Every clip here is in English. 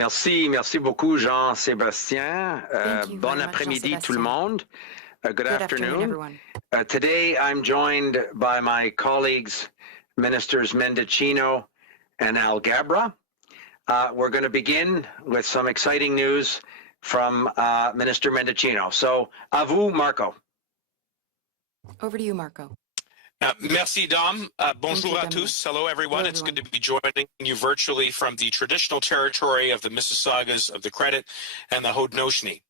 Merci beaucoup, Jean-Sébastien. Bon après-midi, tout le monde. Good afternoon, everyone. Today, I'm joined by my colleagues, Ministers Mendicino and Algabra. We're going to begin with some exciting news from Minister Mendicino. So, à vous, Marco. Over to you, Marco. Merci, Dom. Bonjour à tous. Hello, everyone. It's good to be joining you virtually from the traditional territory of the Mississaugas of the Credit and the Haudenosaunee.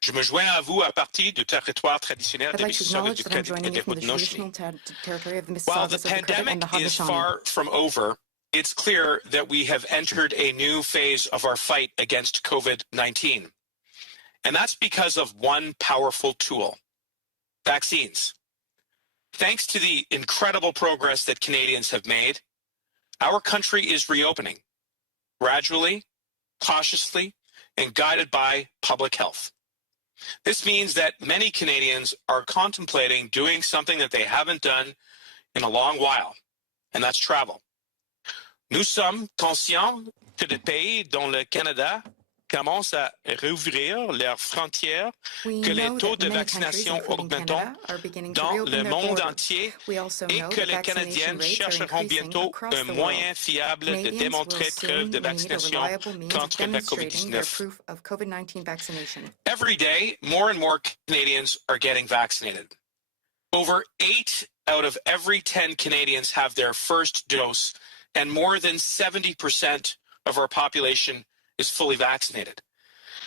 Je me joins à vous à partir du territoire traditionnel des Mississaugas du Credit et des Haudenosaunee. While the pandemic is far from over, it's clear that we have entered a new phase of our fight against COVID-19. And that's because of one powerful tool: vaccines. Thanks to the incredible progress that Canadians have made, our country is reopening, gradually, cautiously, and guided by public health. This means that many Canadians are contemplating doing something that they haven't done in a long while, and that's travel. Nous sommes conscients que des pays dont le Canada commencent à rouvrir leurs frontières, que les taux de vaccination augmentent dans le monde entier et que les Canadiens chercheront bientôt un moyen fiable de démontrer preuve de vaccination contre la COVID-19. Every day, more and more Canadians are getting vaccinated. Over 8 out of every 10 Canadians have their first dose, and more than 70% of our population is fully vaccinated.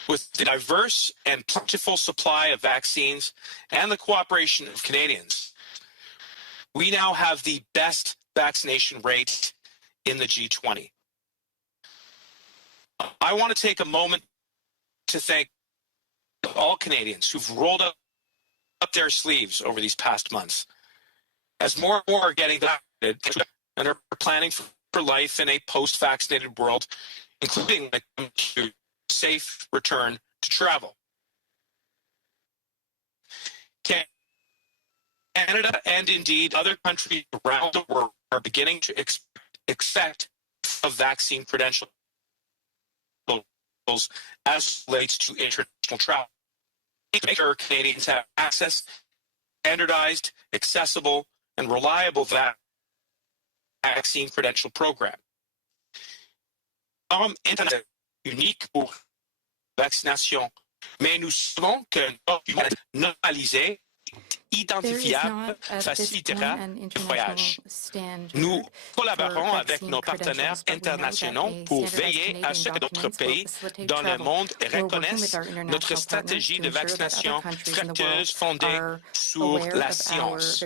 With the diverse and plentiful supply of vaccines and the cooperation of Canadians, we now have the best vaccination rate in the G20. I want to take a moment to thank all Canadians who've rolled up their sleeves over these past months. As more and more are getting vaccinated and are planning for life in a post-vaccinated world, including when it comes to safe return to travel. Canada and indeed other countries around the world are beginning to expect a vaccine credential as relates to international travel. To make sure Canadians have access, standardized, accessible, and reliable vaccine credential program. Internet unique pour vaccination, mais nous savons qu'un document normalisé, identifiable, facilitera le voyage. Nous collaborons avec nos partenaires internationaux pour veiller à ce que d'autres pays dans le monde reconnaissent notre stratégie de vaccination fructueuse fondée sur la science.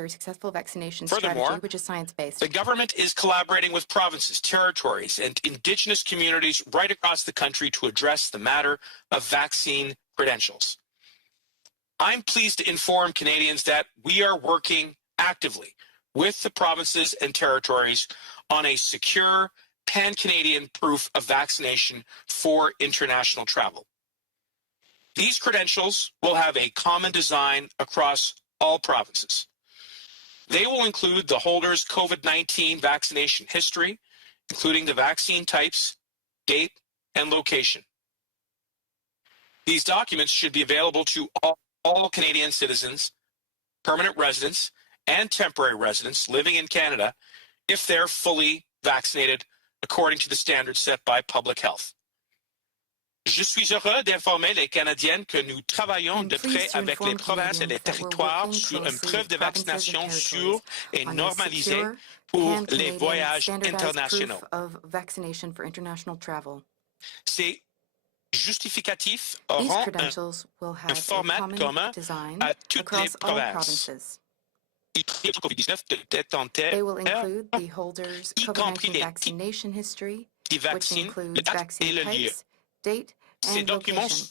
Furthermore, the government is collaborating with provinces, territories, and Indigenous communities right across the country to address the matter of vaccine credentials. I'm pleased to inform Canadians that we are working actively with the provinces and territories on a secure pan-Canadian proof of vaccination for international travel. These credentials will have a common design across all provinces. They will include the holder's COVID-19 vaccination history, including the vaccine types, date, and location. These documents should be available to all Canadian citizens, permanent residents, and temporary residents living in Canada if they're fully vaccinated according to the standards set by public health. Je suis heureux d'informer les Canadiennes que nous travaillons de près avec les provinces et les territoires sur une preuve de vaccination sûre et normalisée pour les voyages internationaux. Ces justificatifs auront un format commun à toutes les provinces. They will include the holder's COVID-19 vaccination history, which includes vaccine types, date, and location.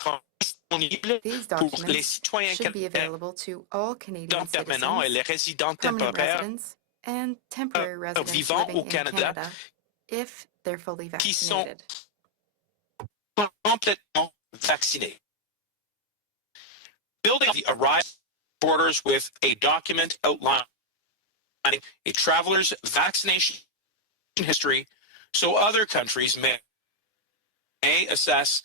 These documents should be available to all Canadian citizens, permanent residents, and temporary residents living in Canada if they're fully vaccinated. Complètement vaccinés. Building the arrival borders with a document outlining a traveler's vaccination history so other countries may may assess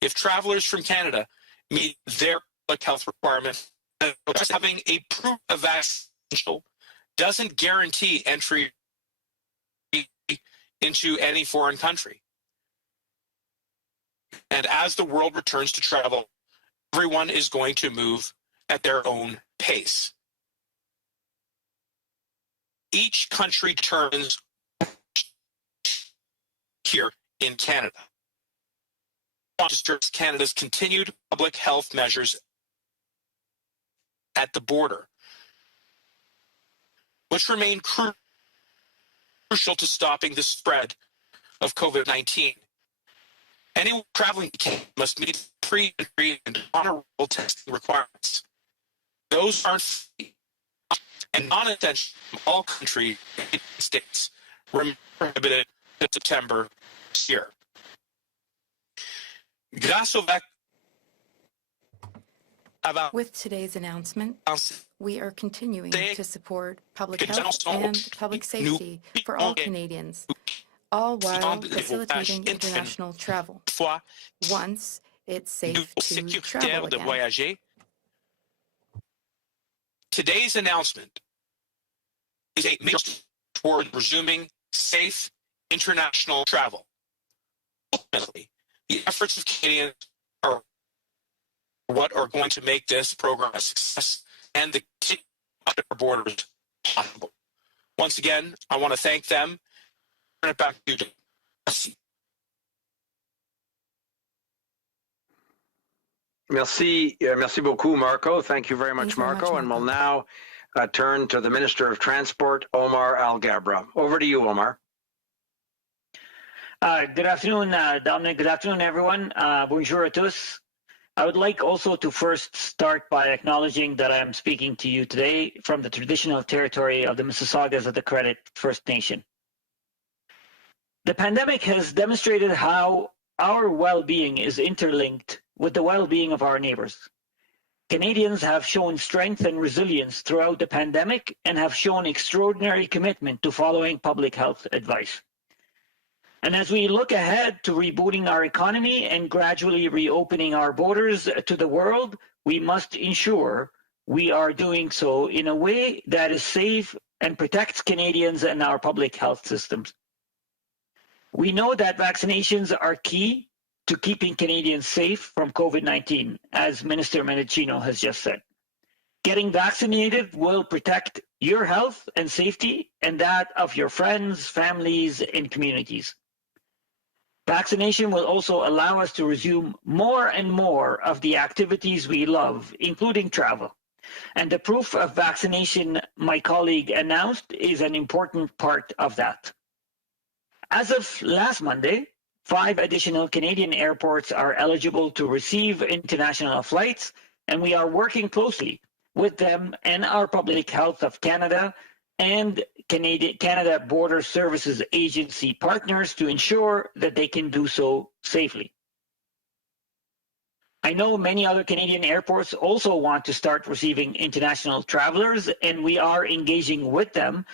if travelers from Canada meet their public health requirements. Just having a proof of vaccination doesn't guarantee entry into any foreign country. And as the world returns to travel, everyone is going to move at their own pace. Each country determines here in Canada. Canada's continued public health measures at the border, which remain crucial to stopping the spread of COVID-19. Anyone traveling to Canada must meet pre-entry and honorable testing requirements. Those aren't free and non-essential from all countries and states remain prohibited in September this year. With today's announcement, we are continuing to support public health and public safety for all Canadians, all while facilitating international travel, once it's safe to travel again. Today's announcement is a major step toward resuming safe international travel. Ultimately, the efforts of Canadians are what are going to make this program a success and the our borders possible. Once again, I want to thank them. Turn it back to you. Merci beaucoup, Marco. Thank you very much, Marco. And we'll now turn to the Minister of Transport, Omar Alghabra. Over to you, Omar. Good afternoon, Dominic. Good afternoon, everyone. Bonjour à tous. I would like also to first start by acknowledging that I am speaking to you today from the traditional territory of the Mississaugas of the Credit First Nation. The pandemic has demonstrated how our well-being is interlinked with the well-being of our neighbors. Canadians have shown strength and resilience throughout the pandemic and have shown extraordinary commitment to following public health advice. And as we look ahead to rebooting our economy and gradually reopening our borders to the world, we must ensure we are doing so in a way that is safe and protects Canadians and our public health systems. We know that vaccinations are key to keeping Canadians safe from COVID-19, as Minister Mendicino has just said. Getting vaccinated will protect your health and safety and that of your friends, families, and communities. Vaccination will also allow us to resume more and more of the activities we love, including travel. And the proof of vaccination my colleague announced is an important part of that. As of last Monday, 5 additional Canadian airports are eligible to receive international flights, and we are working closely with them and our Public Health of Canada and Canada Border Services Agency partners to ensure that they can do so safely. I know many other Canadian airports also want to start receiving international travelers, and we are engaging with them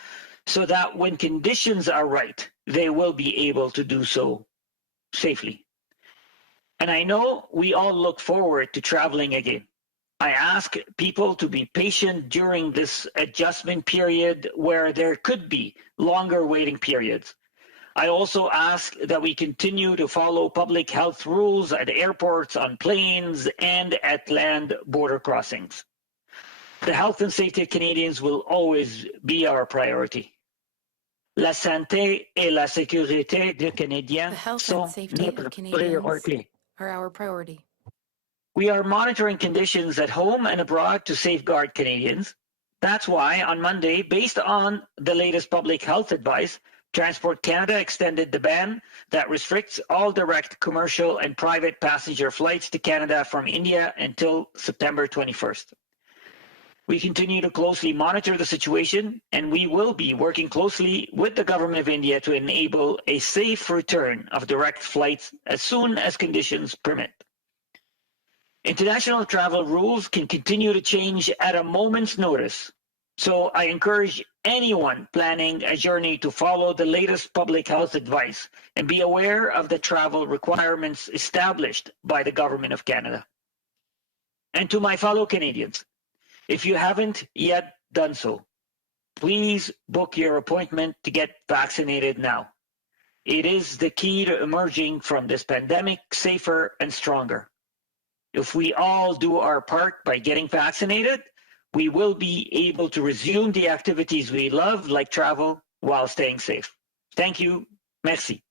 so that when conditions are right, they will be able to do so safely. And I know we all look forward to traveling again. I ask people to be patient during this adjustment period where there could be longer waiting periods. I also ask that we continue to follow public health rules at airports, on planes, and at land border crossings. The health and safety of Canadians will always be our priority. La santé et la sécurité des Canadiens sont notre priorité. Are our priority. We are monitoring conditions at home and abroad to safeguard Canadians. That's why on Monday, based on the latest public health advice, Transport Canada extended the ban that restricts all direct commercial and private passenger flights to Canada from India until September 21st. We continue to closely monitor the situation, and we will be working closely with the Government of India to enable a safe return of direct flights as soon as conditions permit. International travel rules can continue to change at a moment's notice, so I encourage anyone planning a journey to follow the latest public health advice and be aware of the travel requirements established by the Government of Canada. And to my fellow Canadians, if you haven't yet done so, please book your appointment to get vaccinated now. It is the key to emerging from this pandemic safer and stronger. If we all do our part by getting vaccinated, we will be able to resume the activities we love, like travel, while staying safe. Thank you. Merci.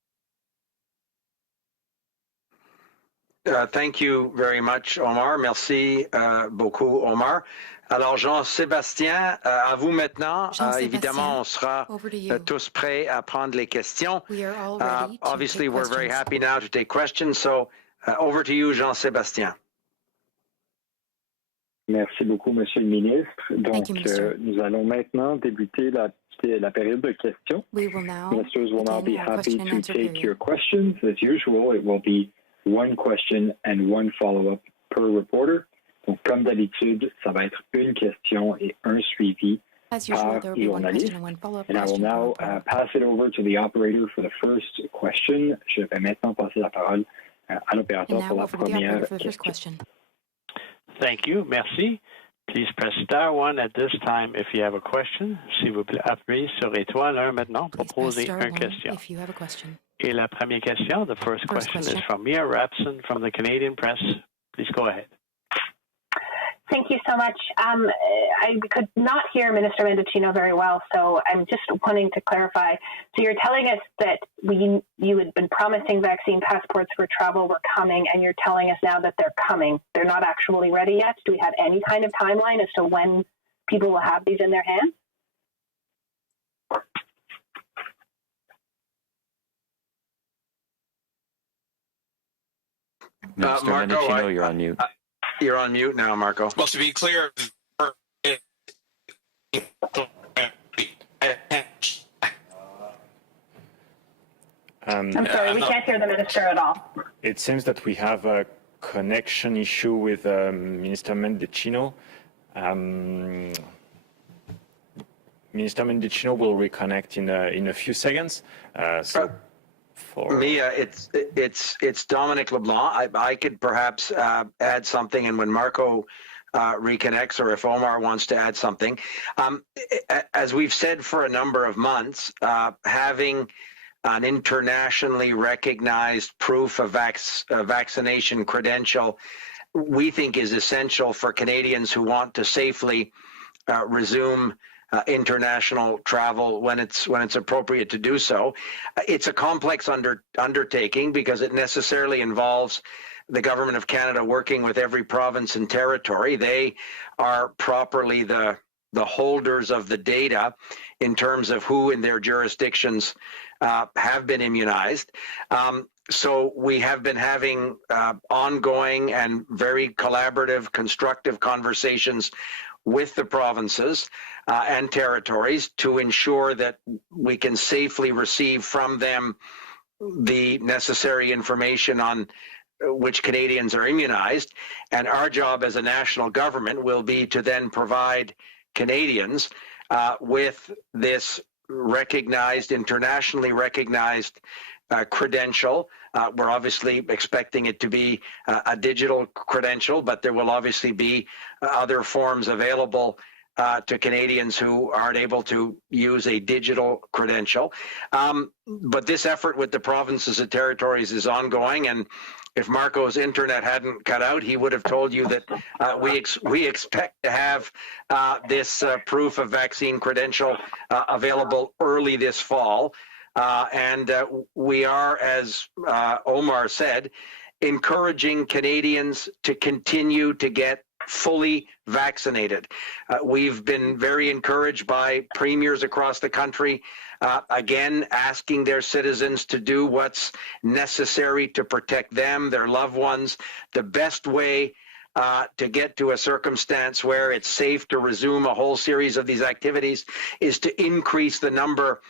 Thank you very much, Omar. Merci beaucoup, Omar. Alors, Jean-Sébastien, à vous maintenant. Évidemment, on sera tous prêts à prendre les questions. Obviously, we're very happy now to take questions. So, over to you, Jean-Sébastien. Merci beaucoup, Monsieur le Ministre. Donc, nous allons maintenant débuter la période de questions. Ministers will now be happy to take your questions. As usual, it will be one question and one follow-up per reporter. Donc, comme d'habitude, ça va être une question et un suivi par journaliste. And I will now pass it over to the operator for the first question. Je vais maintenant passer la parole à l'opérateur pour la première question. Thank you. Merci. Please press star 1 at this time if you have a question. S'il vous plaît, appuyez sur étoile 1 maintenant pour poser une question. Et la première question, the first question is from Mia Rapson from the Canadian Press. Please go ahead. Thank you so much. I could not hear Minister Mendicino very well, so I'm just wanting to clarify. So you're telling us that you had been promising vaccine passports for travel were coming, and you're telling us now that they're coming. They're not actually ready yet? Do we have any kind of timeline as to when people will have these in their hands? Mr. Mendicino, you're on mute. You're on mute now, Marco. Well, to be clear, I'm sorry, we can't hear the minister at all. It seems that we have a connection issue with Minister Mendicino. Minister Mendicino will reconnect in a few seconds. Mia, it's Dominic LeBlanc. I could perhaps add something, and when Marco reconnects, or if Omar wants to add something, as we've said for a number of months, having an internationally recognized proof of vaccination credential, we think is essential for Canadians who want to safely resume international travel when it's appropriate to do so. It's a complex undertaking because it necessarily involves the Government of Canada working with every province and territory. They are properly the holders of the data in terms of who in their jurisdictions have been immunized. So we have been having ongoing and very collaborative, constructive conversations with the provinces and territories to ensure that we can safely receive from them the necessary information on which Canadians are immunized. And our job as a national government will be to then provide Canadians with this recognized, internationally recognized credential. We're obviously expecting it to be a digital credential, but there will obviously be other forms available to Canadians who aren't able to use a digital credential. But this effort with the provinces and territories is ongoing, and if Marco's internet hadn't cut out, he would have told you that we expect to have this proof of vaccine credential available early this fall. And we are, as Omar said, encouraging Canadians to continue to get fully vaccinated. We've been very encouraged by premiers across the country, again, asking their citizens to do what's necessary to protect them, their loved ones. The best way to get to a circumstance where it's safe to resume a whole series of these activities is to increase the number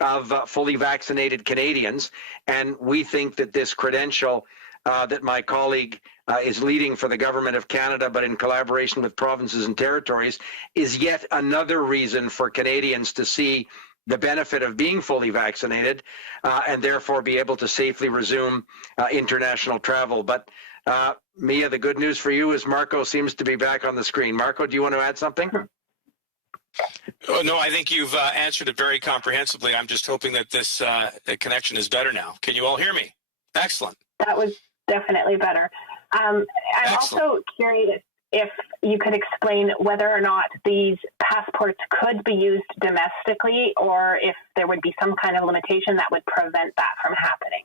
of fully vaccinated Canadians. And we think that this credential that my colleague is leading for the Government of Canada, but in collaboration with provinces and territories, is yet another reason for Canadians to see the benefit of being fully vaccinated and therefore be able to safely resume international travel. But Mia, the good news for you is Marco seems to be back on the screen. Marco, do you want to add something? Oh, no, I think you've answered it very comprehensively. I'm just hoping that this connection is better now. Can you all hear me? Excellent. That was definitely better. I'm also curious if you could explain whether or not these passports could be used domestically or if there would be some kind of limitation that would prevent that from happening.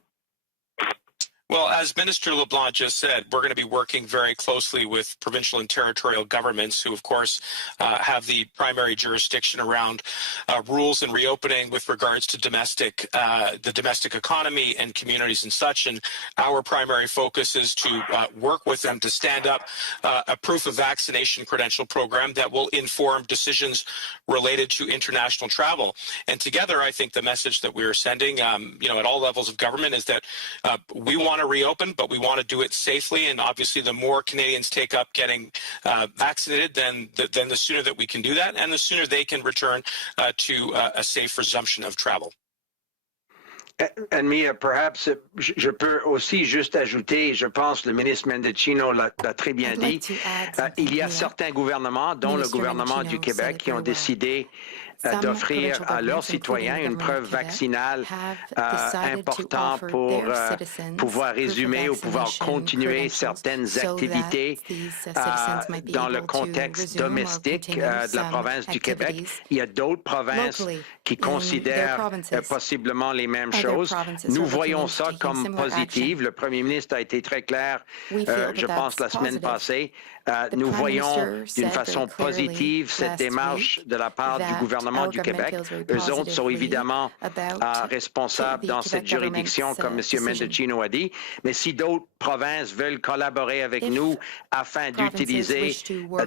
Well, as Minister LeBlanc just said, we're going to be working very closely with provincial and territorial governments who, of course, have the primary jurisdiction around rules and reopening with regards to the domestic economy and communities and such. And our primary focus is to work with them to stand up a proof of vaccination credential program that will inform decisions related to international travel. And together, I think the message that we are sending, at all levels of government is that we want to reopen, but we want to do it safely. And obviously, the more Canadians take up getting vaccinated, then the sooner that we can do that, and the sooner they can return to a safe resumption of travel. And Mia, perhaps je peux aussi juste ajouter, je pense le ministre Mendicino l'a très bien dit, il y a certains gouvernements, dont le gouvernement du Québec, qui ont décidé d'offrir à leurs citoyens une preuve vaccinale importante pour pouvoir résumer ou pouvoir continuer certaines activités dans le contexte domestique de la province du Québec. Il y a d'autres provinces qui considèrent possiblement les mêmes choses. Nous voyons ça comme positif. Le premier ministre a été très clair, je pense, la semaine passée. Nous voyons d'une façon positive cette démarche de la part du gouvernement du Québec. Eux autres sont évidemment responsables dans cette juridiction, comme M. Mendicino a dit. Mais si d'autres provinces veulent collaborer avec nous afin d'utiliser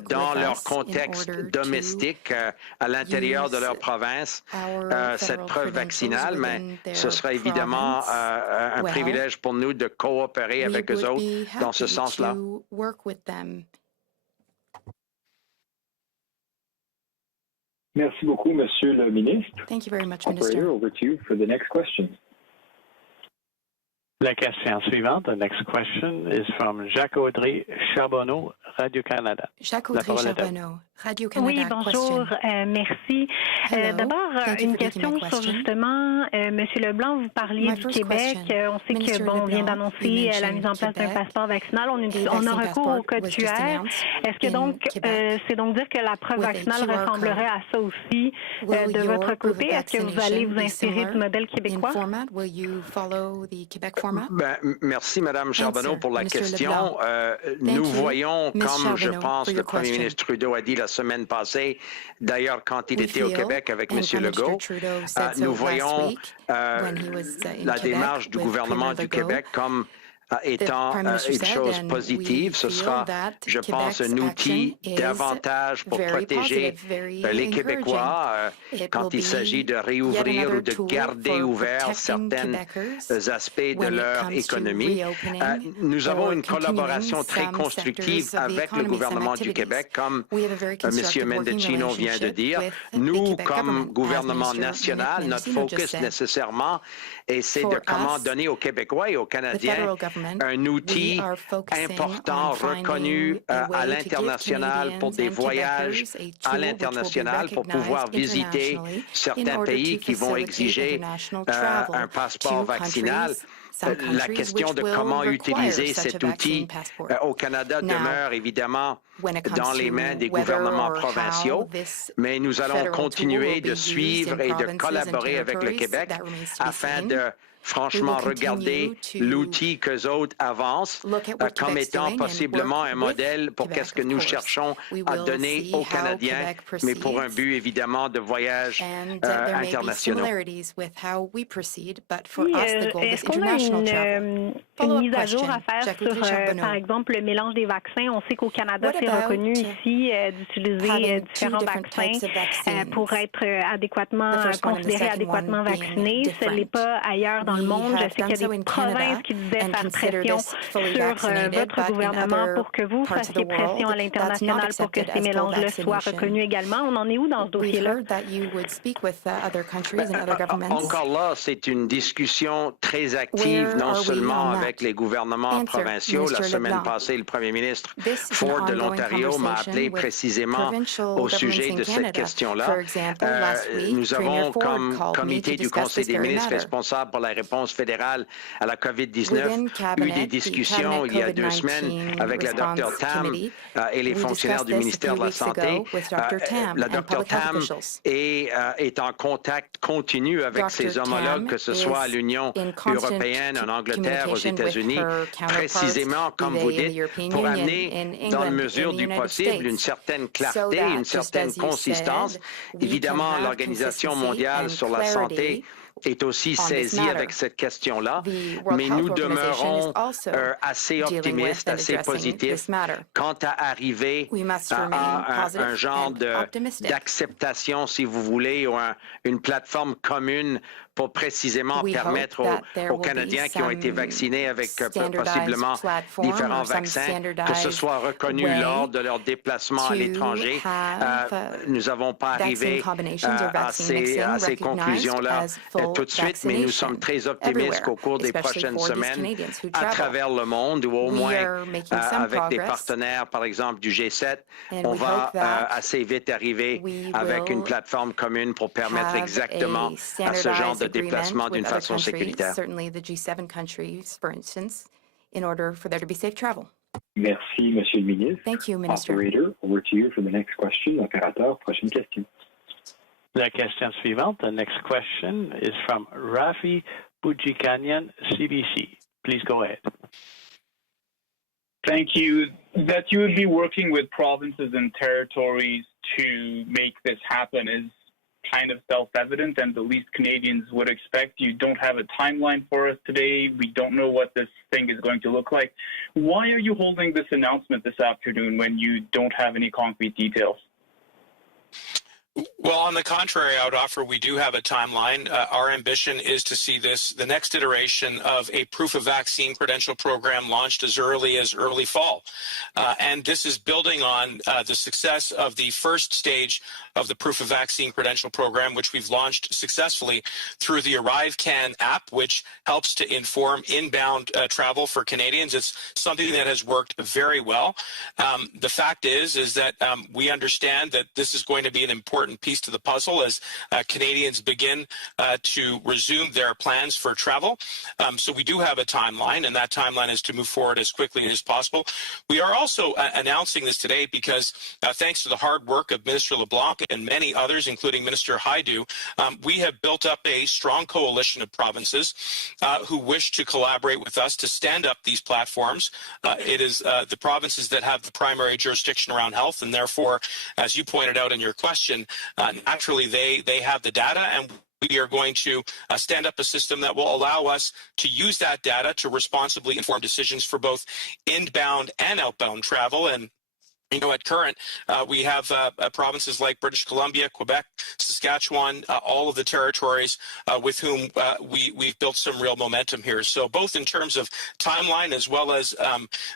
dans leur contexte domestique à l'intérieur de leur province cette preuve vaccinale, mais ce sera évidemment un privilège pour nous de coopérer avec eux autres dans ce sens-là. Merci beaucoup, Monsieur le Ministre. Thank you very much, Operator, Minister. over to you for the next question. La question suivante, the next question is from Jacques-Audrey Charbonneau, Radio-Canada. Jacques-Audrey Charbonneau, Radio-Canada. Oui, bonjour, merci. D'abord, une question sur justement, M. Leblanc, vous parliez du Québec. On sait que, on vient d'annoncer la mise en place d'un passeport vaccinal. On a recours au code QR. Est-ce que donc, c'est donc dire que la preuve vaccinale ressemblerait à ça aussi de votre côté? Est-ce que vous allez vous inspirer du modèle québécois? Merci, Mme Charbonneau, pour la question. Nous voyons, comme je pense le premier ministre Trudeau a dit la semaine passée, d'ailleurs quand il était au Québec avec M. Legault, nous voyons la démarche du gouvernement du Québec comme étant une chose positive. Ce sera, je pense, un outil davantage pour protéger les Québécois quand il s'agit de réouvrir ou de garder ouverts certains aspects de leur économie. Nous avons une collaboration très constructive avec le gouvernement du Québec, comme M. Mendicino vient de dire. Nous, comme gouvernement national, notre focus nécessairement, c'est de comment donner aux Québécois et aux Canadiens un outil important, reconnu à l'international pour des voyages à l'international, pour pouvoir visiter certains pays qui vont exiger un passeport vaccinal. La question de comment utiliser cet outil au Canada demeure évidemment dans les mains des gouvernements provinciaux, mais nous allons continuer de suivre et de collaborer avec le Québec afin de franchement regarder l'outil qu'eux autres avancent comme étant possiblement un modèle pour qu'est-ce que nous cherchons à donner aux Canadiens, mais pour un but évidemment de voyages internationaux. Est-ce qu'on a une mise à jour à faire sur, par exemple, le mélange des vaccins? On sait qu'au Canada, c'est reconnu ici d'utiliser différents vaccins pour être adéquatement considérés adéquatement vaccinés. Ce n'est pas ailleurs dans le monde. Je sais qu'il y a des provinces qui devaient faire pression sur votre gouvernement pour que vous fassiez pression à l'international pour que ces mélanges-là soient reconnus également. On en est où dans ce dossier-là? Encore là, c'est une discussion très active, non seulement avec les gouvernements provinciaux. La semaine passée, le premier ministre Ford de l'Ontario m'a appelé précisément au sujet de cette question-là. Nous avons, comme comité du Conseil des ministres responsable pour la réponse fédérale à la COVID-19, eu des discussions il y a 2 semaines avec la Dr Tam et les fonctionnaires du ministère de la Santé. La Dr Tam est en contact continu avec ses homologues, que ce soit à l'Union européenne, en Angleterre, aux États-Unis, précisément, comme vous dites, pour amener, dans la mesure du possible, une certaine clarté, une certaine consistance. Évidemment, l'Organisation mondiale sur la santé est aussi saisie avec cette question-là, mais nous demeurons assez optimistes, assez positifs quant à arriver à un genre d'acceptation, si vous voulez, ou une plateforme commune pour précisément permettre aux Canadiens qui ont été vaccinés avec possiblement différents vaccins que ce soit reconnu lors de leur déplacement à l'étranger. Nous n'avons pas arrivé à ces conclusions-là tout de suite, mais nous sommes très optimistes qu'au cours des prochaines semaines, à travers le monde, ou au moins avec des partenaires, par exemple du G7, on va assez vite arriver avec une plateforme commune pour permettre exactement à ce genre de déplacement d'une façon sécuritaire. Merci, Monsieur le ministre. Thank you, Minister. Operator, over to you for the next question. Opérateur, prochaine question. La question suivante, the next question is from Rafi Boudjikanian, CBC. Please go ahead. Thank you. That you would be working with provinces and territories to make this happen is kind of self-evident, and the least Canadians would expect. You don't have a timeline for us today. We don't know what this thing is going to look like. Why are you holding this announcement this afternoon when you don't have any concrete details? Well, on the contrary, I would offer we do have a timeline. Our ambition is to see the next iteration of a proof of vaccine credential program launched as early fall. And this is building on the success of the first stage of the proof of vaccine credential program, which we've launched successfully through the ArriveCan app, which helps to inform inbound travel for Canadians. It's something that has worked very well. The fact is that we understand that this is going to be an important piece to the puzzle as Canadians begin to resume their plans for travel. So we do have a timeline, and that timeline is to move forward as quickly as possible. We are also announcing this today because thanks to the hard work of Minister LeBlanc and many others, including Minister Haidu, we have built up a strong coalition of provinces who wish to collaborate with us to stand up these platforms. It is the provinces that have the primary jurisdiction around health, and therefore, as you pointed out in your question, naturally they have the data, and we are going to stand up a system that will allow us to use that data to responsibly inform decisions for both inbound and outbound travel. And you know, at current, we have provinces like British Columbia, Quebec, Saskatchewan, all of the territories with whom we've built some real momentum here. So both in terms of timeline as well as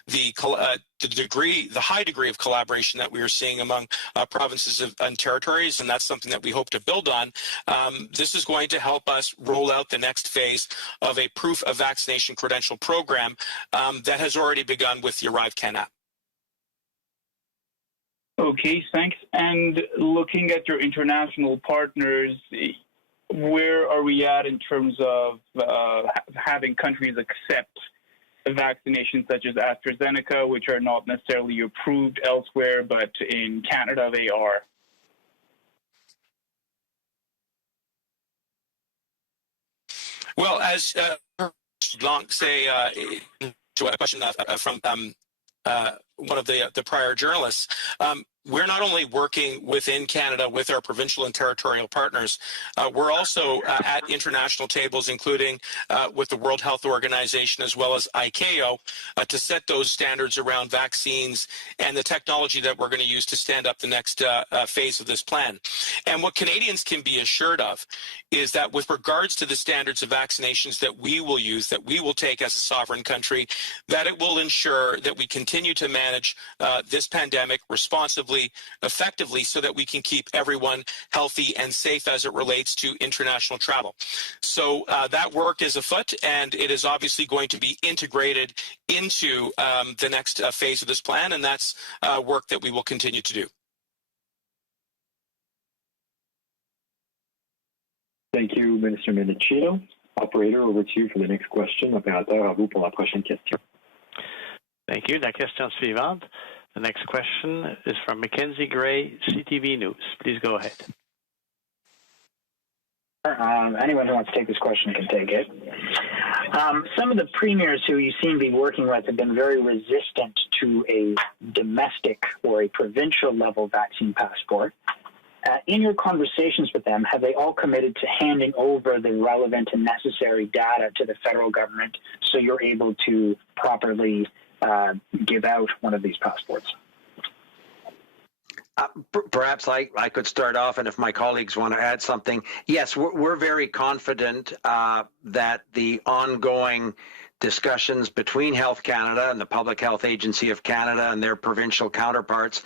the high degree of collaboration that we are seeing among provinces and territories, and that's something that we hope to build on. This is going to help us roll out the next phase of a proof of vaccination credential program that has already begun with the ArriveCan app. Okay, thanks. And looking at your international partners, where are we at in terms of having countries accept vaccinations such as AstraZeneca, which are not necessarily approved elsewhere, but in Canada they are? Well, as Blanc say to a question from one of the prior journalists, we're not only working within Canada with our provincial and territorial partners, we're also at international tables, including with the World Health Organization as well as ICAO, to set those standards around vaccines and the technology that we're going to use to stand up the next phase of this plan. And what Canadians can be assured of is that with regards to the standards of vaccinations that we will use, that we will take as a sovereign country, that it will ensure that we continue to manage this pandemic responsibly, effectively, so that we can keep everyone healthy and safe as it relates to international travel. So that work is afoot, and it is obviously going to be integrated into the next phase of this plan, and that's work that we will continue to do. Thank you, Minister Mendicino. Operator, over to you for the next question. Opérateur, à vous pour la prochaine question. Thank you. La question suivante. The next question is from Mackenzie Gray, CTV News. Please go ahead. Anyone who wants to take this question can take it. Some of the premiers who you seem to be working with have been very resistant to a domestic or a provincial level vaccine passport. In your conversations with them, have they all committed to handing over the relevant and necessary data to the federal government so you're able to properly give out one of these passports? Perhaps I could start off, and if my colleagues want to add something. Yes, we're very confident that the ongoing discussions between Health Canada and the Public Health Agency of Canada and their provincial counterparts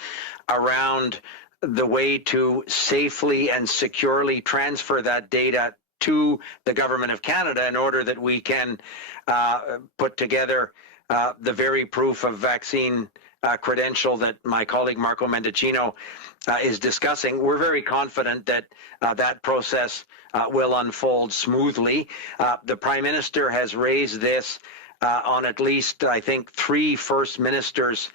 around the way to safely and securely transfer that data to the Government of Canada in order that we can put together the very proof of vaccine credential that my colleague Marco Mendicino is discussing. We're very confident that that process will unfold smoothly. The Prime Minister has raised this on at least, I think, 3 First Ministers'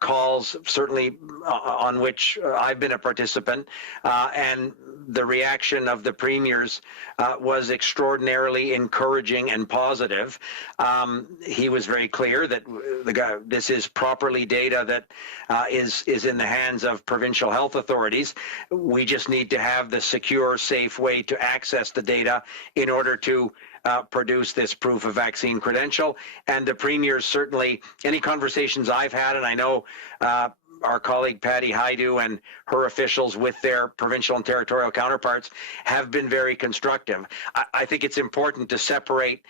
calls, certainly on which I've been a participant, and the reaction of the premiers was extraordinarily encouraging and positive. He was very clear that this is properly data that is in the hands of provincial health authorities. We just need to have the secure, safe way to access the data in order to produce this proof of vaccine credential. And the premiers, certainly, any conversations I've had, and I know our colleague Patty Haidu and her officials with their provincial and territorial counterparts have been very constructive. I think it's important to separate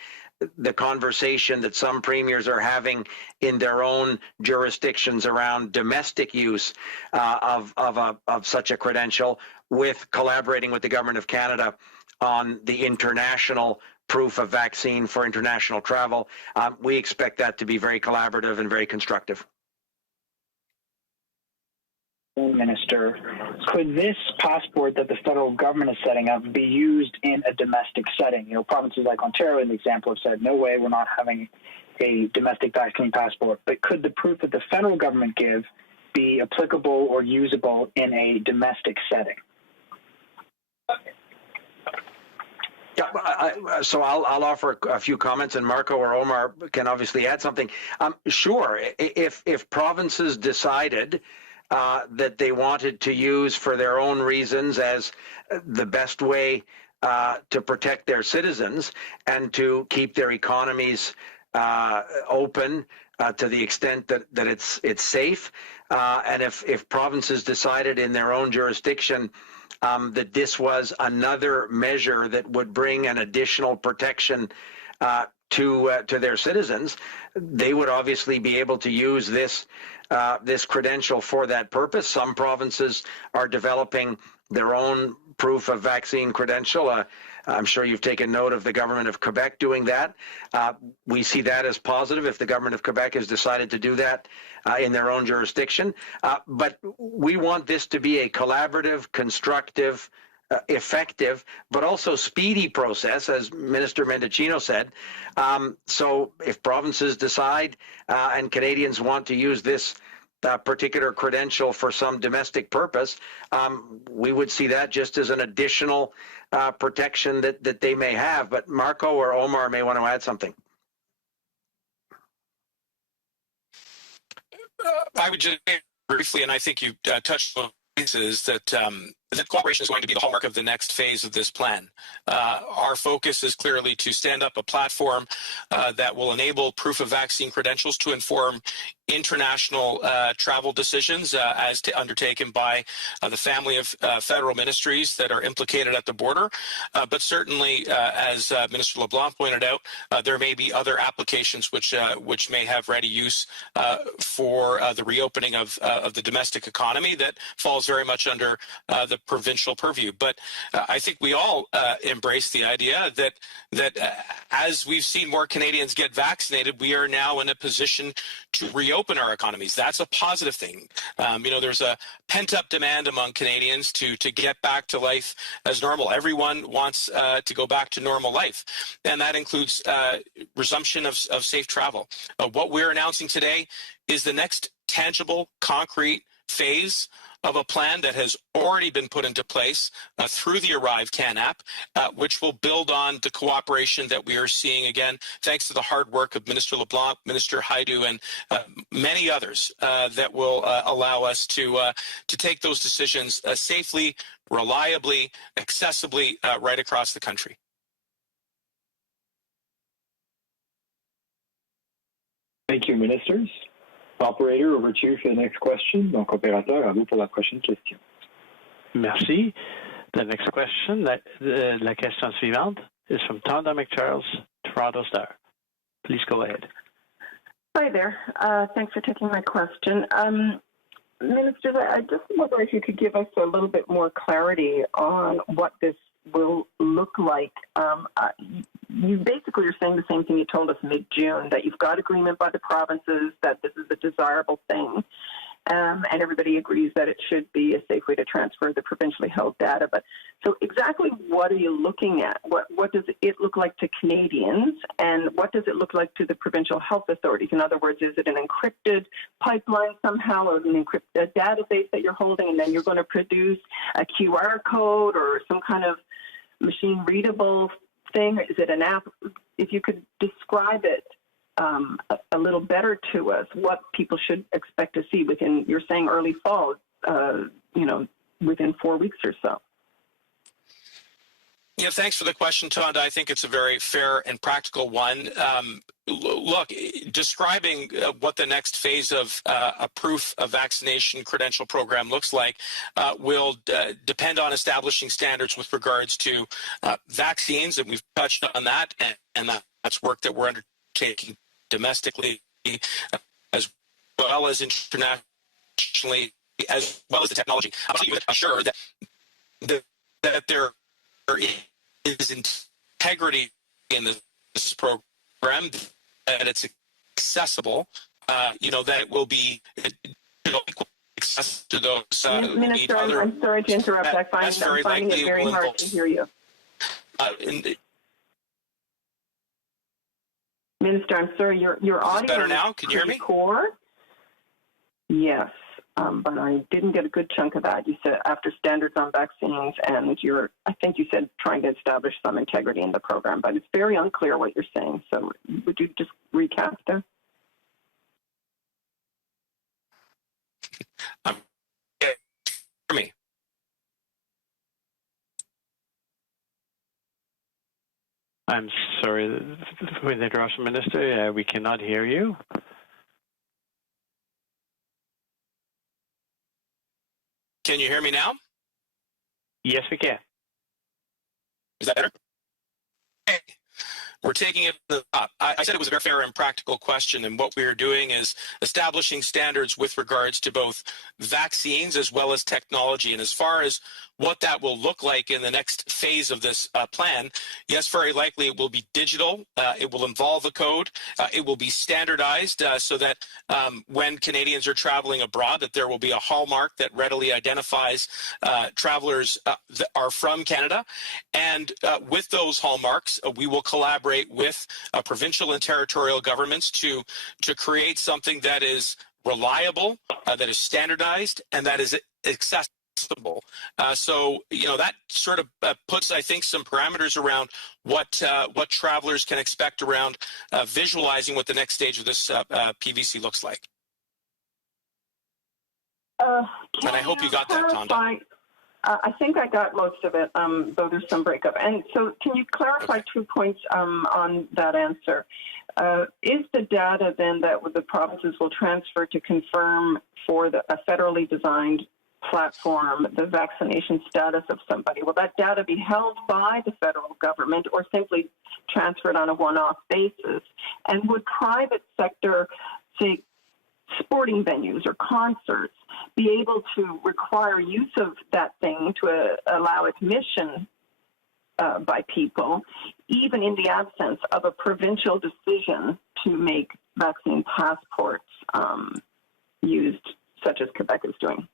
the conversation that some premiers are having in their own jurisdictions around domestic use of such a credential with collaborating with the Government of Canada on the international proof of vaccine for international travel. We expect that to be very collaborative and very constructive. Minister, could this passport that the federal government is setting up be used in a domestic setting? You know, provinces like Ontario, in the example, have said, no way, we're not having a domestic vaccine passport. But could the proof that the federal government give be applicable or usable in a domestic setting? Yeah, so I'll offer a few comments, and Marco or Omar can obviously add something. Sure, if provinces decided that they wanted to use for their own reasons as the best way to protect their citizens and to keep their economies open to the extent that it's safe, and if provinces decided in their own jurisdiction that this was another measure that would bring an additional protection to their citizens, they would obviously be able to use this credential for that purpose. Some provinces are developing their own proof of vaccine credential. I'm sure you've taken note of the Government of Quebec doing that. We see that as positive if the Government of Quebec has decided to do that in their own jurisdiction. But we want this to be a collaborative, constructive, effective, but also speedy process, as Minister Mendicino said. So if provinces decide and Canadians want to use this particular credential for some domestic purpose, we would see that just as an additional protection that they may have. But Marco or Omar may want to add something. I would just say briefly, and I think you touched on is that that cooperation is going to be the hallmark of the next phase of this plan. Our focus is clearly to stand up a platform that will enable proof of vaccine credentials to inform international travel decisions as undertaken by the family of federal ministries that are implicated at the border. But certainly, as Minister LeBlanc pointed out, there may be other applications which may have ready use for the reopening of the domestic economy that falls very much under the provincial purview. But I think we all embrace the idea that as we've seen more Canadians get vaccinated, we are now in a position to reopen our economies. That's a positive thing. There's a pent-up demand among Canadians to get back to life as normal. Everyone wants to go back to normal life, and that includes resumption of safe travel. What we're announcing today is the next tangible, concrete phase of a plan that has already been put into place through the Arrive Can app, which will build on the cooperation that we are seeing, again, thanks to the hard work of Minister LeBlanc, Minister Haidu, and many others that will allow us to take those decisions safely, reliably, accessibly right across the country. Thank you, Ministers. Operator, over to you for the next question. Donc, opérateur, à vous pour la prochaine question. Merci. The next question, la question suivante, is from Tonda McCharles, Toronto Star. Please go ahead. Hi there. Thanks for taking my question. Ministers, I just wonder if you could give us a little bit more clarity on what this will look like. You basically are saying the same thing you told us mid-June, that you've got agreement by the provinces that this is a desirable thing, and everybody agrees that it should be a safe way to transfer the provincially held data. But so exactly what are you looking at? What does it look like to Canadians, and what does it look like to the provincial health authorities? In other words, is it an encrypted pipeline somehow, or an encrypted database that you're holding, and then you're going to produce a QR code or some kind of machine readable thing? Is it an app? If you could describe it a little better to us, what people should expect to see within, you're saying early fall, within 4 weeks or so. Yeah, thanks for the question, Tonda. I think it's a very fair and practical one. Look, describing what the next phase of a proof of vaccination credential program looks like will depend on establishing standards with regards to vaccines, and we've touched on that, and that's work that we're undertaking domestically as well as internationally, as well as the technology. I'm sure that there is integrity in this program, that it's accessible, that it will be accessible to those. Minister, I'm sorry to interrupt. I'm finding it very hard to hear you. Minister, I'm sorry, your audio better now? Can you hear me? Core. Yes, but I didn't get a good chunk of that. You said after standards on vaccines, and I think you said trying to establish some integrity in the program, but it's very unclear what you're saying. So would you just recap there? For me. I'm sorry, with the interruption, Minister, we cannot hear you. Can you hear me now? Yes, we can. Is that better? Okay. We're taking it up. I said it was a very fair and practical question, and what we are doing is establishing standards with regards to both vaccines as well as technology. And as far as what that will look like in the next phase of this plan, yes, very likely it will be digital. It will involve a code. It will be standardized so that when Canadians are traveling abroad, that there will be a hallmark that readily identifies travelers that are from Canada. And with those hallmarks, we will collaborate with provincial and territorial governments to create something that is reliable, that is standardized, and that is accessible. So that sort of puts, I think, some parameters around what travelers can expect around visualizing what the next stage of this PVC looks like. And I hope you got that, Tonda. I think I got most of it, though there's some breakup. And so can you clarify 2 points on that answer? Is the data then that the provinces will transfer to confirm for a federally designed platform the vaccination status of somebody? Will that data be held by the federal government or simply transferred on a one-off basis? And would private sector, say, sporting venues or concerts, be able to require use of that thing to allow admission by people, even in the absence of a provincial decision to make vaccine passports used, such as Quebec is doing?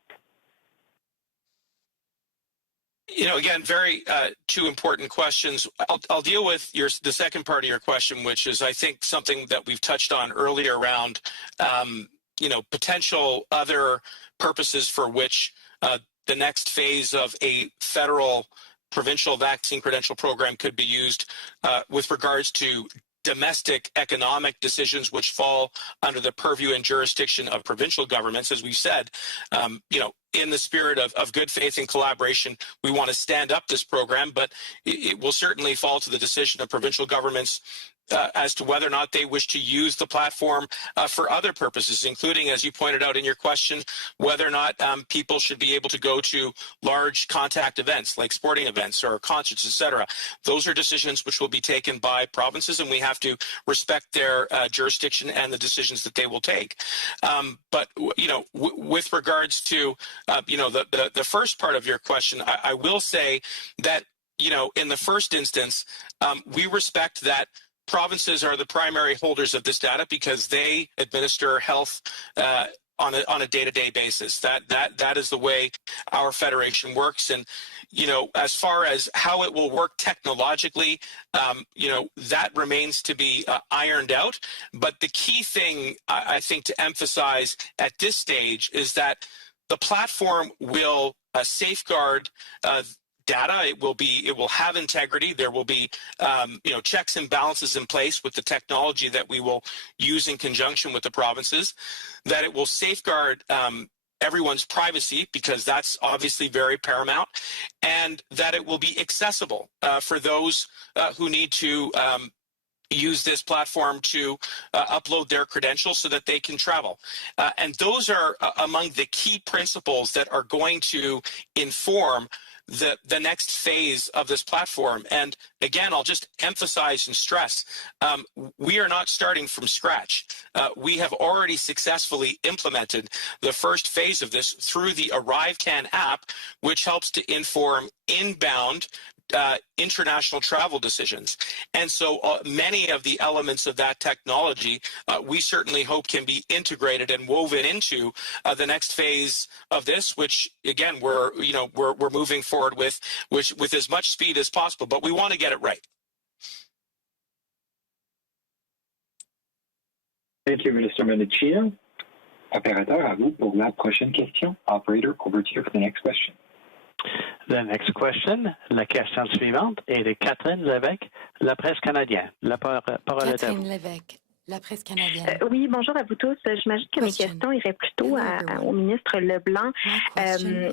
Again, very two important questions. I'll deal with the second part of your question, which is, I think, something that we've touched on earlier around, potential other purposes for which the next phase of a federal provincial vaccine credential program could be used with regards to domestic economic decisions which fall under the purview and jurisdiction of provincial governments. As we've said, in the spirit of good faith and collaboration, we want to stand up this program, but it will certainly fall to the decision of provincial governments as to whether or not they wish to use the platform for other purposes, including, as you pointed out in your question, whether or not people should be able to go to large contact events like sporting events or concerts, etc. Those are decisions which will be taken by provinces, and we have to respect their jurisdiction and the decisions that they will take. But with regards to the first part of your question, I will say that in the first instance, we respect that provinces are the primary holders of this data because they administer health on a day-to-day basis. That is the way our federation works. And as far as how it will work technologically, that remains to be ironed out. But the key thing I think to emphasize at this stage is that the platform will safeguard data. It will have integrity. There will be checks and balances in place with the technology that we will use in conjunction with the provinces, that it will safeguard everyone's privacy, because that's obviously very paramount, and that it will be accessible for those who need to use this platform to upload their credentials so that they can travel. And those are among the key principles that are going to inform the next phase of this platform. And again, I'll just emphasize and stress, we are not starting from scratch. We have already successfully implemented the first phase of this through the ArriveCan app, which helps to inform inbound international travel decisions. And so many of the elements of that technology, we certainly hope can be integrated and woven into the next phase of this, which again, we're moving forward with as much speed as possible, but we want to get it right. Thank you, Minister Mendicino. Opérateur, à vous pour la prochaine question. Operator, over to you for the next question. The next question, la question suivante est de Catherine Lévesque, La Presse canadienne. La parole est à vous. Catherine Lévesque, La Presse canadienne. Oui, bonjour à vous tous. J'imagine que mes questions iraient plutôt au ministre Leblanc. Je ne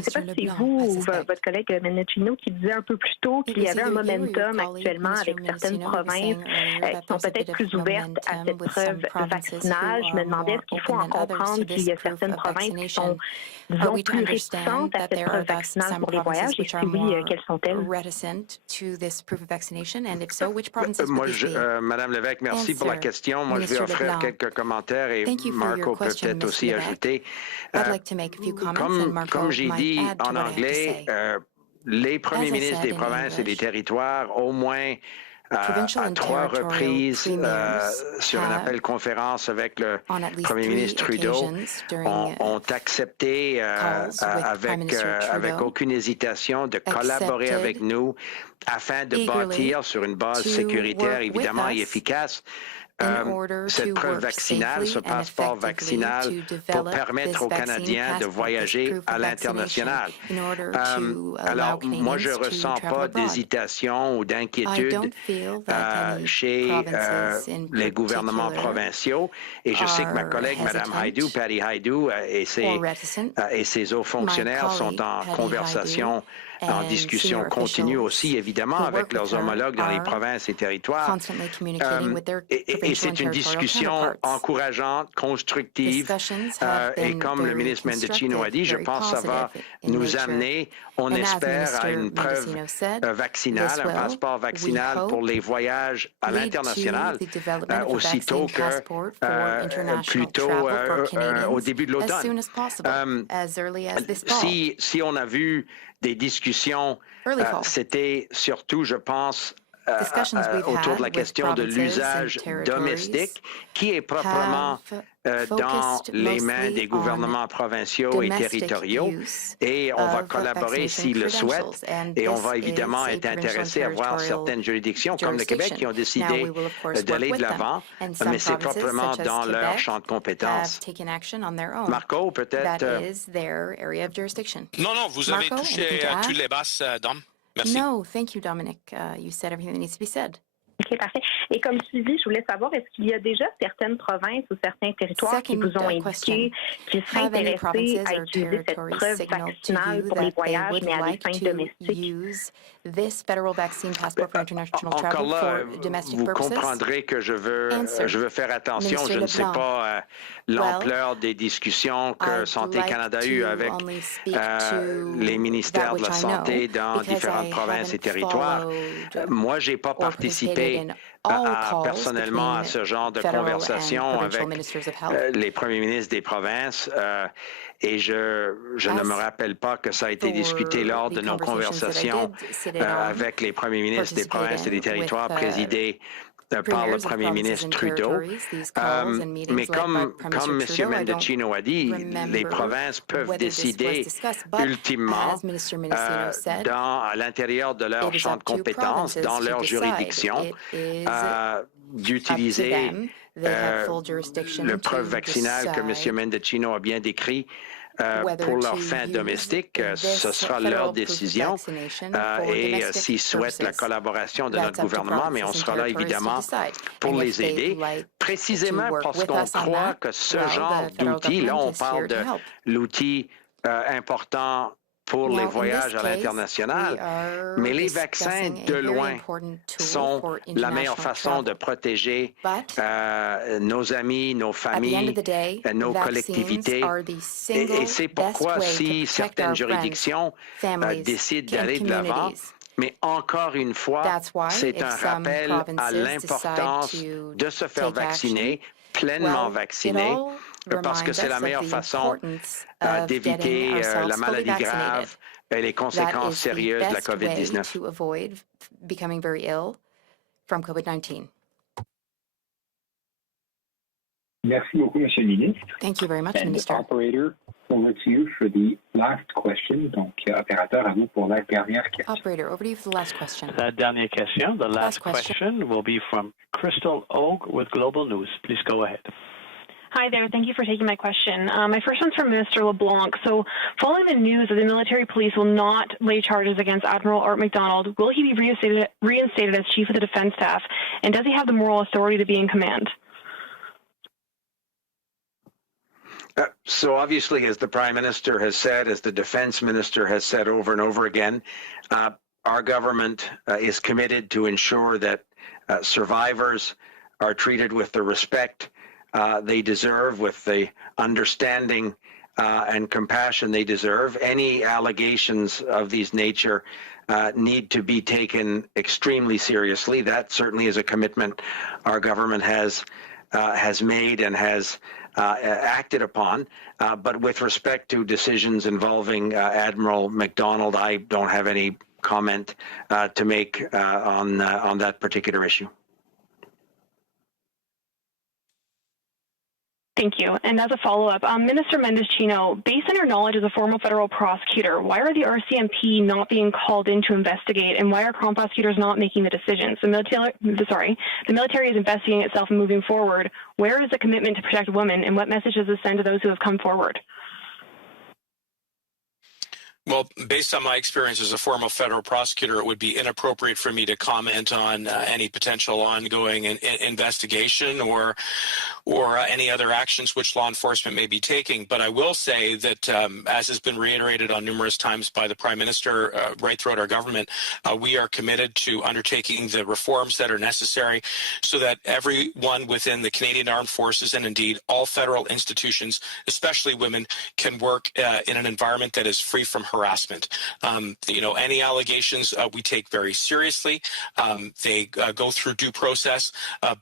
sais pas si vous ou votre collègue Mendicino qui disait un peu plus tôt qu'il y avait un momentum actuellement avec certaines provinces qui sont peut-être plus ouvertes à cette preuve vaccinale. Je me demandais, est-ce qu'il faut en comprendre qu'il y a certaines provinces qui sont, disons, plus réticentes à cette preuve vaccinale pour les voyages, et si oui, quelles sont-elles? Madame Lévesque, merci pour la question. Moi, je vais offrir quelques commentaires et Marco peut peut-être aussi ajouter. Comme j'ai dit en anglais, les premiers ministres des provinces et des territoires, au moins à 3 reprises sur un appel conférence avec le Premier ministre Trudeau, ont accepté avec aucune hésitation de collaborer avec nous afin de bâtir sur une base sécuritaire évidemment et efficace cette preuve vaccinale, ce passeport vaccinal, pour permettre aux Canadiens de voyager à l'international. Alors, moi, je ne ressens pas d'hésitation ou d'inquiétude chez les gouvernements provinciaux. Et je sais que ma collègue, Mme Haidou, Patty Haidou, et ses hauts fonctionnaires sont en conversation, en discussion continue aussi, évidemment, avec leurs homologues dans les provinces et territoires. Et c'est une discussion encourageante, constructive. Et comme le ministre Mendicino a dit, je pense que ça va nous amener, on espère, à une preuve vaccinale, un passeport vaccinal pour les voyages à l'international, aussitôt que plutôt au début de l'automne. Si on a vu des discussions, c'était surtout, je pense, autour de la question de l'usage domestique, qui est proprement dans les mains des gouvernements provinciaux et territoriaux. Et on va collaborer s'ils le souhaitent. Et on va évidemment être intéressé à voir certaines juridictions, comme le Québec, qui ont décidé d'aller de l'avant, mais c'est proprement dans leur champ de compétences. Marco, peut-être... Non, vous avez touché à toutes les bases, Dom. Merci. No, thank you, Dominic. You said everything that needs to be said. OK, parfait. Et comme suivi, je voulais savoir, est-ce qu'il y a déjà certaines provinces ou certains territoires qui vous ont indiqué qu'ils seraient intéressés à utiliser cette preuve vaccinale pour les voyages, mais à des fins domestiques? Encore là, vous comprendrez que je veux faire attention. Je ne sais pas l'ampleur des discussions que Santé Canada a eues avec les ministères de la Santé dans différentes provinces et territoires. Moi, je n'ai pas participé personnellement à ce genre de conversation avec les premiers ministres des provinces et je ne me rappelle pas que ça a été discuté lors de nos conversations avec les premiers ministres des provinces et des territoires présidés par le premier ministre Trudeau. Mais comme M. Mendicino a dit, les provinces peuvent décider ultimement à l'intérieur de leur champ de compétences, dans leur juridiction, d'utiliser le preuve vaccinale que M. Mendicino a bien décrit pour leurs fins domestiques. Ce sera leur décision et s'ils souhaitent la collaboration de notre gouvernement, mais on sera là évidemment pour les aider, précisément parce qu'on croit que ce genre d'outil, là on parle de l'outil important pour les voyages à l'international, mais les vaccins, de loin, sont la meilleure façon de protéger nos amis, nos familles, nos collectivités. Et c'est pourquoi si certaines juridictions décident d'aller de l'avant, mais encore une fois, c'est un rappel à l'importance de se faire vacciner, pleinement vacciné, parce que c'est la meilleure façon d'éviter la maladie grave et les conséquences sérieuses de la COVID-19. Merci beaucoup, Monsieur le ministre. Thank you very much, Minister. Operator, over to you for the last question. Donc, opérateur, à vous pour la dernière question. Operator, over to you for the last question. La dernière question, the last question will be from Crystal Oak with Global News. Please go ahead. Hi there. Thank you for taking my question. My first one's from Minister LeBlanc. So following the news that the military police will not lay charges against Admiral Art MacDonald, will he be reinstated as Chief of the Defense Staff? And does he have the moral authority to be in command? So obviously, as the Prime Minister has said, as the Defense Minister has said over and over again, our government is committed to ensure that survivors are treated with the respect they deserve, with the understanding and compassion they deserve. Any allegations of these nature need to be taken extremely seriously. That certainly is a commitment our government has made and has acted upon. But with respect to decisions involving Admiral MacDonald, I don't have any comment to make on that particular issue. Thank you. And as a follow-up, Minister Mendicino, based on your knowledge as a former federal prosecutor, why are the RCMP not being called in to investigate, and why are Crown prosecutors not making the decisions? The military is investigating itself and moving forward. Where is the commitment to protect women, and what message does this send to those who have come forward? Well, based on my experience as a former federal prosecutor, it would be inappropriate for me to comment on any potential ongoing investigation or any other actions which law enforcement may be taking. But I will say that, as has been reiterated on numerous times by the Prime Minister right throughout our government, we are committed to undertaking the reforms that are necessary so that everyone within the Canadian Armed Forces and indeed all federal institutions, especially women, can work in an environment that is free from harassment. Any allegations we take very seriously. They go through due process,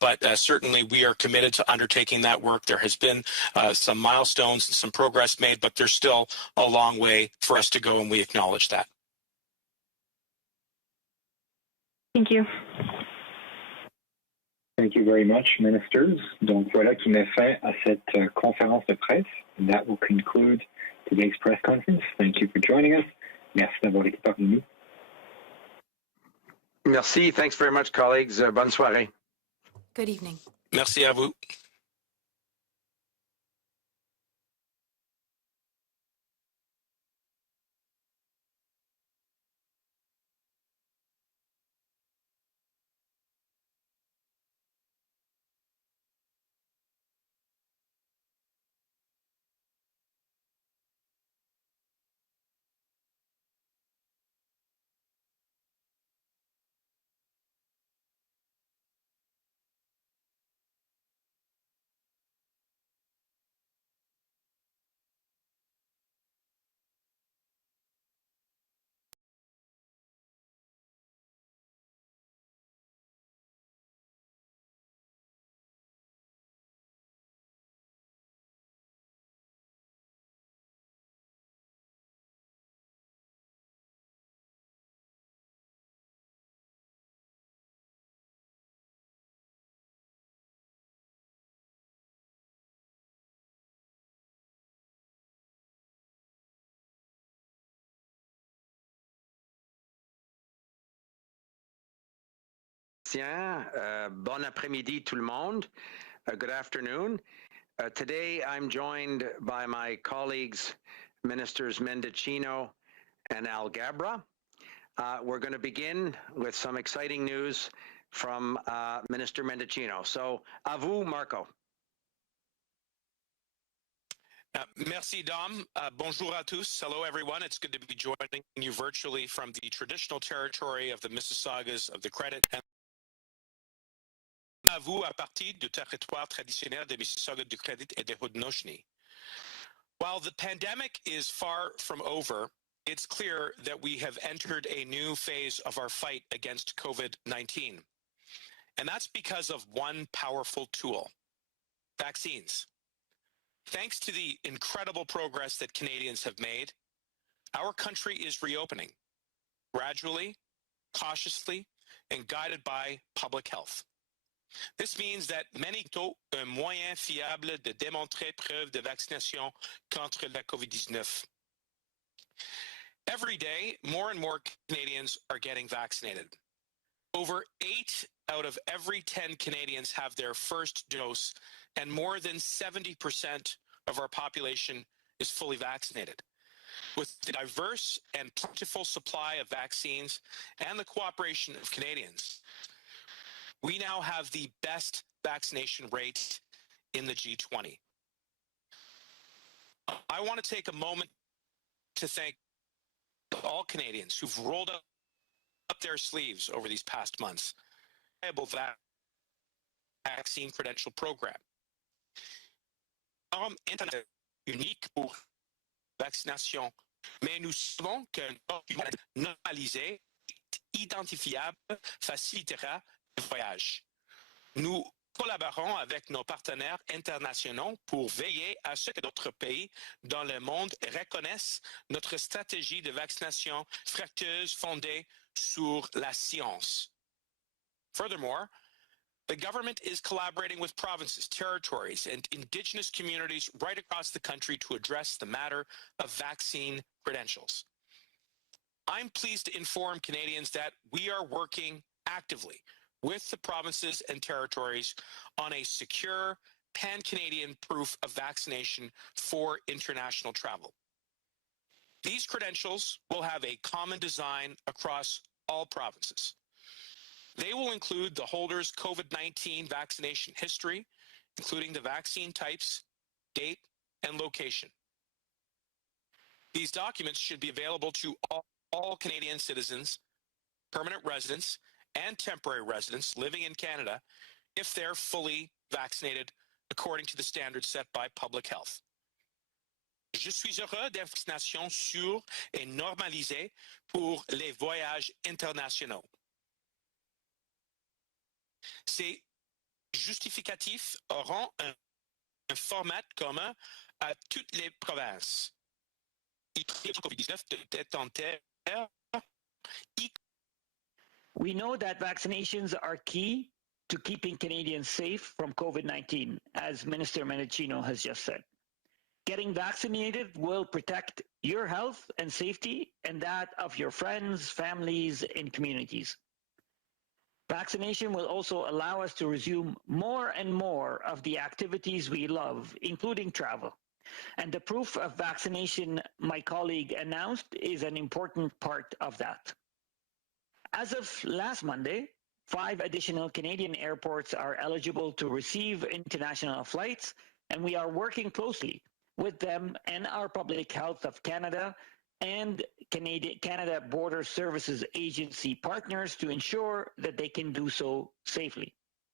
but certainly we are committed to undertaking that work. There has been some milestones and some progress made, but there's still a long way for us to go, and we acknowledge that. Thank you. Thank you very much, ministers. Donc voilà qui met fin à cette conférence de presse. And that will conclude today's press conference. Thank you for joining us. Merci d'avoir été parmi nous. Merci. Thanks very much, colleagues. Bonne soirée. Good evening. Merci à vous. Bon après-midi, tout le monde. Good afternoon. Today, I'm joined by my colleagues, Ministers Mendicino and Alghabra. We're going to begin with some exciting news from Minister Mendicino. So, à vous, Marco. Merci, Dom. Bonjour à tous. Hello, everyone. It's good to be joining you virtually from the traditional territory of the Mississaugas of the Credit and à vous à partir du territoire traditionnel des Mississaugas du Credit et des Haudenosaunee. While the pandemic is far from over, it's clear that we have entered a new phase of our fight against COVID-19. And that's because of one powerful tool: vaccines. Thanks to the incredible progress that Canadians have made, our country is reopening, gradually, cautiously, and guided by public health. This means that many taux un moyen fiable de démontrer preuve de vaccination contre la COVID-19. Every day, more and more Canadians are getting vaccinated. Over 8 out of every 10 Canadians have their first dose, and more than 70% of our population is fully vaccinated. With the diverse and plentiful supply of vaccines and the cooperation of Canadians, we now have the best vaccination rate in the G20. I want to take a moment to thank all Canadians who've rolled up their sleeves over these past months. Vaccine Credential program. Internet unique pour vaccination, mais nous savons qu'un document normalisé, identifiable, facilitera le voyage. Nous collaborons avec nos partenaires internationaux pour veiller à ce que d'autres pays dans le monde reconnaissent notre stratégie de vaccination fructueuse fondée sur la science. Furthermore, The government is collaborating with provinces, territories, and Indigenous communities right across the country to address the matter of vaccine credentials. I'm pleased to inform Canadians that we are working actively with the provinces and territories on a secure pan-Canadian proof of vaccination for international travel. These credentials will have a common design across all provinces. They will include the holder's COVID-19 vaccination history, including the vaccine types, date, and location. These documents should be available to all Canadian citizens, permanent residents, and temporary residents living in Canada if they're fully vaccinated according to the standards set by public health. Je suis heureux des vaccinations sûres et normalisées pour les voyages internationaux. Ces justificatifs auront un format commun à toutes les provinces. We know that vaccinations are key to keeping Canadians safe from COVID-19, as Minister Mendicino has just said. Getting vaccinated will protect your health and safety and that of your friends, families, and communities. Vaccination will also allow us to resume more and more of the activities we love, including travel. And the proof of vaccination my colleague announced is an important part of that. As of last Monday, 5 additional Canadian airports are eligible to receive international flights, and we are working closely with them and our Public Health of Canada and Canada Border Services Agency partners to ensure that they can do so safely.